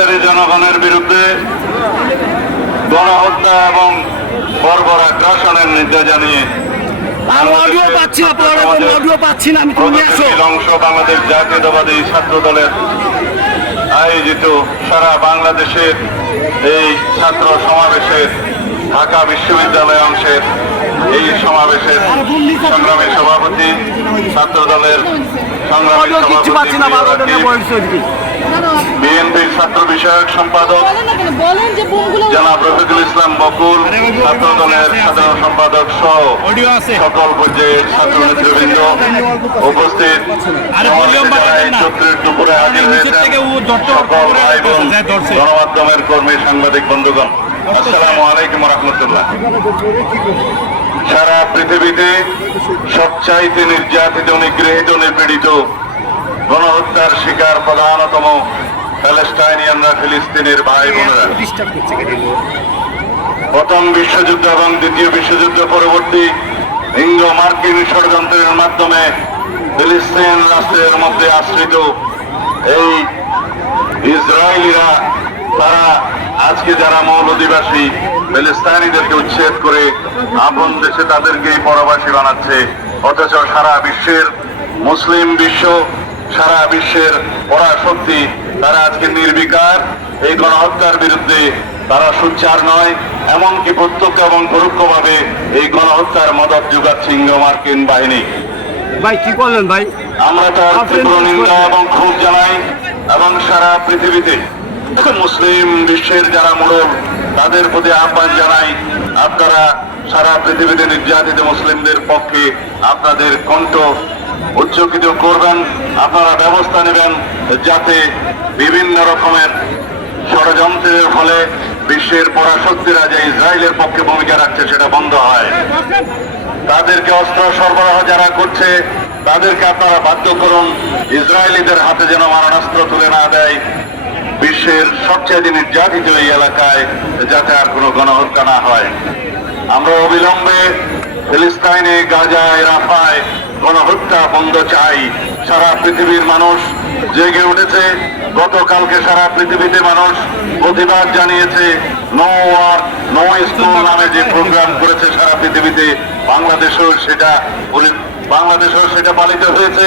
স্বৈরাচারী জনগণের বিরুদ্ধে গণহত্যা এবং বর্বর আগ্রাসনের নিন্দা জানিয়ে অংশ বাংলাদেশ জাতীয়তাবাদী ছাত্র দলের আয়োজিত সারা বাংলাদেশের এই ছাত্র সমাবেশের ঢাকা বিশ্ববিদ্যালয় অংশের এই সমাবেশের সংগ্রামী সভাপতি, ছাত্র দলের সংগ্রামী সভাপতি, বিএনপির ছাত্র বিষয়ক সম্পাদক জনাব রফিকুল ইসলাম বকুল, ছাত্র দলের সাধারণ সম্পাদক সহ সকল পর্যায়ের ছাত্র নেতৃবৃন্দ উপস্থিত, দুপুরে হাজির হয়েছেন সকল ভাই বোন, গণমাধ্যমের কর্মী, সাংবাদিক বন্ধুগণ, আসসালামু আলাইকুম রহমতুল্লাহ। সারা পৃথিবীতে সবচাইতে নির্যাতিত, নিগৃহীত, নিপীড়িত, গণহত্যার শিকার প্রধানতম প্যালেস্টাইনিয়ানরা, ফিলিস্তিনের ভাই বোনেরা। প্রথম বিশ্বযুদ্ধ এবং দ্বিতীয় বিশ্বযুদ্ধ পরবর্তী ইঙ্গো মার্কিন ষড়যন্ত্রের মাধ্যমে ফিলিস্তিন রাষ্ট্রের মধ্যে আশ্রিত এই ইসরায়েলিরা, তারা আজকে যারা মূল অধিবাসী ফিলিস্তিনিদেরকে উচ্ছেদ করে আপন দেশে তাদেরকেই পরবাসী বানাচ্ছে। অথচ সারা বিশ্বের মুসলিম বিশ্ব, সারা বিশ্বের পরাশক্তি, তারা আজকে নির্বিকার এই গণহত্যার বিরুদ্ধে তারা সোচ্চার নয়, এমনকি প্রত্যক্ষ এবং পরোক্ষভাবে এই গণহত্যার মদত যোগাচ্ছে ইঙ্গো মার্কিন বাহিনী। ভাই কি বললেন ভাই? আমরা তার তীব্র নিন্দা এবং ক্ষোভ জানাই এবং সারা পৃথিবীতে মুসলিম বিশ্বের যারা মোড়ল তাদের প্রতি আহ্বান জানাই, আপনারা সারা পৃথিবীতে নির্যাতিত মুসলিমদের পক্ষে আপনাদের কণ্ঠ উচ্চকিত করবেন, আপনারা ব্যবস্থা নেবেন যাতে বিভিন্ন রকমের ষড়যন্ত্রের ফলে বিশ্বের পরাশক্তিরা যে ইসরায়েলের পক্ষে ভূমিকা রাখছে সেটা বন্ধ হয়। তাদেরকে অস্ত্র সরবরাহ যারা করছে তাদেরকে আপনারা বাধ্য করুন ইসরায়েলিদের হাতে যেন মারণাস্ত্র তুলে না দেয়। বিশ্বের সবচেয়ে নির্যাতিত এই এলাকায় যাতে আর কোনো গণহত্যা না হয়। আমরা অবিলম্বে ফিলিস্তিনে, গাজায়, রাফায় গণহত্যা বন্ধ চাই। সারা পৃথিবীর মানুষ জেগে উঠেছে। গতকালকে সারা পৃথিবীতে মানুষ প্রতিবাদ জানিয়েছে। নো ওয়ার নো স্কুল নামে যে প্রোগ্রাম করেছে সারা পৃথিবীতে, বাংলাদেশেও সেটা পালিত হয়েছে।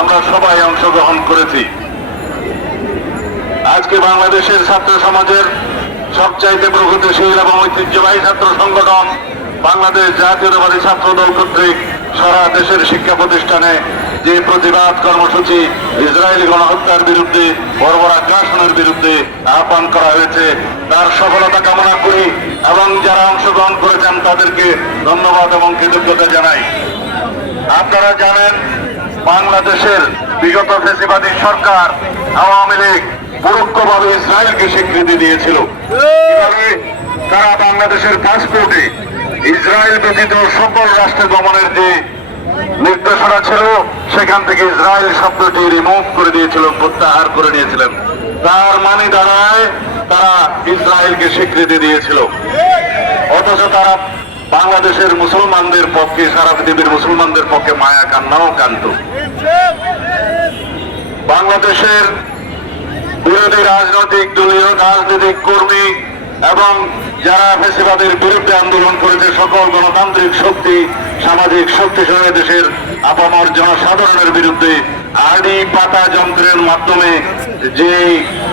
আমরা সবাই অংশগ্রহণ করেছি। আজকে বাংলাদেশের ছাত্র সমাজের সবচাইতে প্রগতিশীল এবং ঐতিহ্যবাহী ছাত্র সংগঠন বাংলাদেশ জাতীয়তাবাদী ছাত্র দল কর্তৃক সারা দেশের শিক্ষা প্রতিষ্ঠানে যে প্রতিবাদ কর্মসূচি ইসরায়েলি গণহত্যার বিরুদ্ধে, বর্বর আগ্রাসনের বিরুদ্ধে আহ্বান করা হয়েছে, তার সফলতা কামনা করি এবং যারা অংশগ্রহণ করেছেন তাদেরকে ধন্যবাদ এবং কৃতজ্ঞতা জানাই। আপনারা জানেন বাংলাদেশের বিগত ফ্যাসিবাদী সরকার আওয়ামী লীগ পরোক্ষভাবে ইসরায়েলকে স্বীকৃতি দিয়েছিল। তারা বাংলাদেশের পাসপোর্টে ইসরায়েল ব্যতীত সকল রাষ্ট্রে গমনের যে নির্দেশনা ছিল সেখান থেকে ইসরায়েল শব্দটি রিমুভ করে দিয়েছিল, প্রত্যাহার করে নিয়েছিলেন। তার মানে দাঁড়ায় তারা ইসরায়েলকে স্বীকৃতি দিয়েছিল, অথচ তারা বাংলাদেশের মুসলমানদের পক্ষে, সারা পৃথিবীর মুসলমানদের পক্ষে মায়া কান্নাও কান্ত। বাংলাদেশের বিরোধী রাজনৈতিক দলীয় রাজনৈতিক কর্মী এবং যারা ফ্যাসিবাদের বিরুদ্ধে আন্দোলন করেছে সকল গণতান্ত্রিক শক্তি, সামাজিক শক্তি সহ দেশের আপামর জনসাধারণের বিরুদ্ধে আড়ি পাতা যন্ত্রের মাধ্যমে যে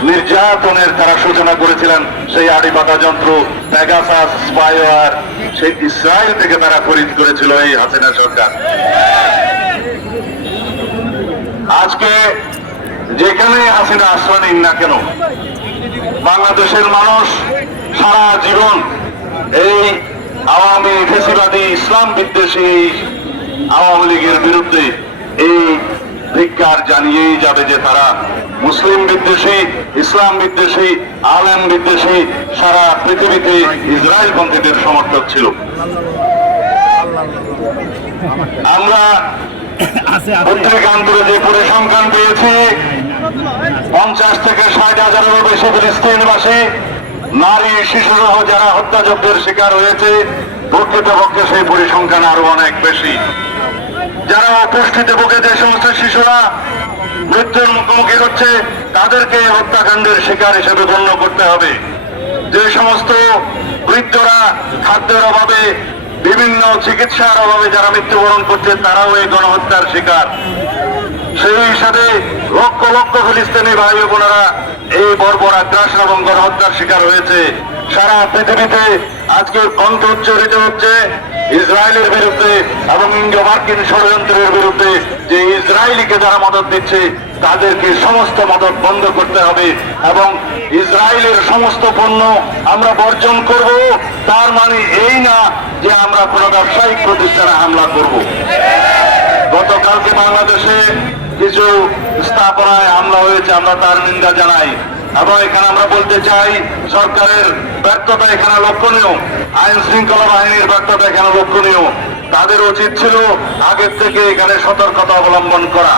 নির্যাতনের তারা সূচনা করেছিলেন, সেই আড়ি পাতা যন্ত্র পেগাসাস স্পাইওয়ার সেই ইসরায়েল থেকে তারা খরিদ করেছিল এই হাসিনা সরকার। আজকে যেখানে হাসিনা আশ্রয় নিন না কেন, বাংলাদেশের মানুষ সারা জীবন এই আওয়ামী ফ্যাসিবাদী ইসলাম বিদ্বেষী আওয়ামী লীগের বিরুদ্ধে এই ধিক্কার জানিয়েই যাবে যে তারা মুসলিম বিদ্বেষী, ইসলাম বিদ্বেষী, আলেম বিদ্বেষী, সারা পৃথিবীতে ইসরায়েল পন্থীদের সমর্থক ছিল। আমরা পত্রিকান্তরে যে পরিসংখ্যান পেয়েছি, 50 থেকে 60,000-এরও বেশি ফিলিস্তিনবাসী নারী, শিশুসহ যারা হত্যাযজ্ঞের শিকার হয়েছে, প্রকৃতপক্ষে সেই পরিসংখ্যান আরো অনেক বেশি। যারা অপুষ্টিতে ভুগে, যে সমস্ত শিশুরা মৃত্যুর মুখোমুখি হচ্ছে, তাদেরকে হত্যাকাণ্ডের শিকার হিসেবে গণ্য করতে হবে। যে সমস্ত বৃদ্ধরা খাদ্যের অভাবে, বিভিন্ন চিকিৎসার অভাবে যারা মৃত্যুবরণ করছে, তারাও এই গণহত্যার শিকার। সেই হিসাবে লক্ষ লক্ষ ফিলিস্তিনি ভাই বোনেরা এই বর্বর আগ্রাসন এবং গণহত্যার শিকার হয়েছে। সারা পৃথিবীতে আজকে কণ্ঠ উচ্চারিত হচ্ছে ইসরায়েলের বিরুদ্ধে এবং ইন্দো মার্কিন ষড়যন্ত্রের বিরুদ্ধে, যে ইসরায়েলিকে যারা মদত দিচ্ছে তাদেরকে সমস্ত মদত বন্ধ করতে হবে এবং ইসরায়েলের সমস্ত পণ্য আমরা বর্জন করব। তার মানে এই না যে আমরা কোনো ব্যবসায়িক প্রতিষ্ঠানে হামলা করব। গতকালকে বাংলাদেশে কিছু স্থাপনায় হামলা হয়েছে, আমরা তার নিন্দা জানাই এবং এখানে আমরা বলতে চাই সরকারের ব্যর্থতা এখানে লক্ষণীয়, আইন শৃঙ্খলা বাহিনীর ব্যর্থতা এখানে লক্ষণীয়। তাদের উচিত ছিল আগের থেকে এখানে সতর্কতা অবলম্বন করা,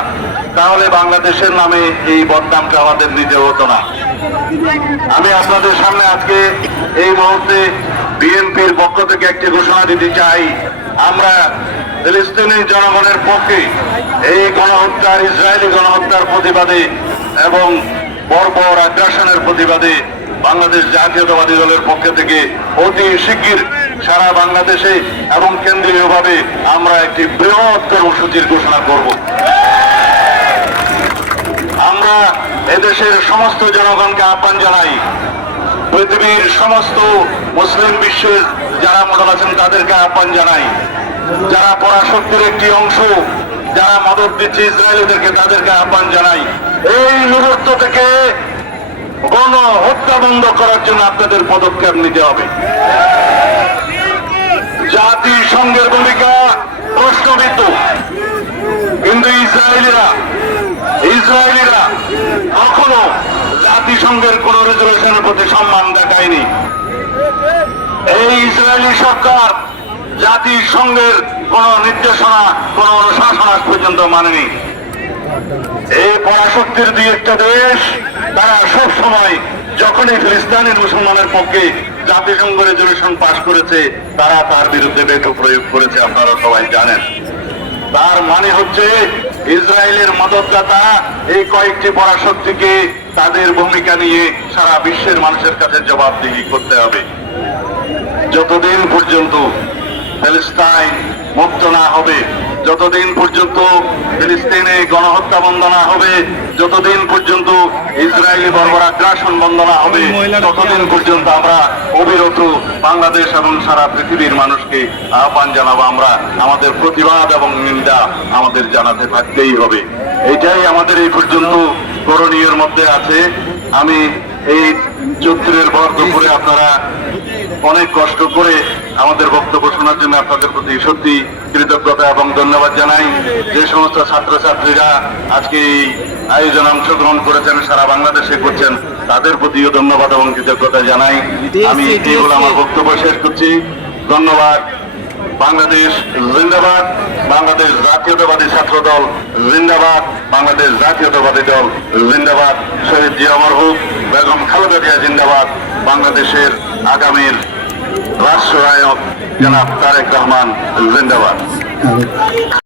তাহলে বাংলাদেশের নামে এই বদনামটা আমাদের নিতে হতো না। আমি আপনাদের সামনে আজকে এই মুহূর্তে বিএনপির পক্ষ থেকে একটি ঘোষণা দিতে চাই। আমরা ফিলিস্তিনি জনগণের পক্ষে এই গণহত্যার, ইসরায়েলি গণহত্যার প্রতিবাদে এবং বর্বর আগ্রাসনের প্রতিবাদে বাংলাদেশ জাতীয়তাবাদী দলের পক্ষ থেকে অতি শিগগির সারা বাংলাদেশে এবং কেন্দ্রীয়ভাবে আমরা একটি বৃহৎ কর্মসূচির ঘোষণা করব। আমরা এদেশের সমস্ত জনগণকে আহ্বান জানাই, পৃথিবীর সমস্ত মুসলিম বিশ্বের যারা মডেল আছেন তাদেরকে আহ্বান জানাই, যারা পরাশক্তির একটি অংশ, যারা মদত দিচ্ছে ইসরায়েলিদেরকে, তাদেরকে আহ্বান জানাই, এই মুহূর্ত থেকে গণহত্যা বন্ধ করার জন্য আপনাদের পদক্ষেপ নিতে হবে। জাতিসংঘের ভূমিকা প্রশ্নবিদ্ধ, কিন্তু ইসরায়েলিরা কখনো জাতিসংঘের কোন রেজলিউশনের প্রতি সম্মান দেখায়নি। এই ইসরায়েলি সরকার জাতিসংঘের কোন নির্দেশনা, কোন অনুশাসন আজ পর্যন্ত মানেনি। এই পরাশক্তির দুই একটা দেশ, তারা সব সময় যখনই ফিলিস্তিনি মুসলমানের পক্ষে জাতিসংঘ রেজলিউশন পাশ করেছে, তারা তার বিরুদ্ধে ভেটো প্রয়োগ করেছে, আপনারা সবাই জানেন। তার মানে হচ্ছে ইসরায়েলের মদতদাতা এই কয়েকটি পরাশক্তিকে তাদের ভূমিকা নিয়ে সারা বিশ্বের মানুষের কাছে জবাবদিহি করতে হবে। যতদিন পর্যন্ত প্যালেস্টাইন মুক্ত না হবে, যতদিন পর্যন্ত ফিলিস্তিনে গণহত্যা বন্ধ না হবে, যতদিন পর্যন্ত ইসরায়েলি বর্বর আগ্রাসন বন্ধ না হবে, ততদিন পর্যন্ত আমরা অবিরত বাংলাদেশ এবং সারা পৃথিবীর মানুষকে আহ্বান জানাবো। আমরা আমাদের প্রতিবাদ এবং নিন্দা আমাদের জানাতে থাকতেই হবে। এটাই আমাদের এই পর্যন্ত করণীয়ের মধ্যে আছে। আমি এই চৈত্রের ভর দুপুরে আপনারা অনেক কষ্ট করে আমাদের বক্তব্য শোনার জন্য আপনাদের প্রতি সত্যি কৃতজ্ঞতা এবং ধন্যবাদ জানাই। যে সমস্ত ছাত্রছাত্রীরা আজকে এই আয়োজনে অংশগ্রহণ করেছেন, সারা বাংলাদেশে করছেন, তাদের প্রতিও ধন্যবাদ এবং কৃতজ্ঞতা জানাই। আমি এই বলে আমার বক্তব্য শেষ করছি। ধন্যবাদ। বাংলাদেশ জিন্দাবাদ, বাংলাদেশ জাতীয়তাবাদী ছাত্র দল জিন্দাবাদ, বাংলাদেশ জাতীয়তাবাদী দল জিন্দাবাদ, শহীদ জিয়া মরহুম বেগম খালেদা জিয়া জিন্দাবাদ, বাংলাদেশের আগামীর রাষ্ট্রনায়ক জনাব তারেক রহমান জিন্দাবাদ।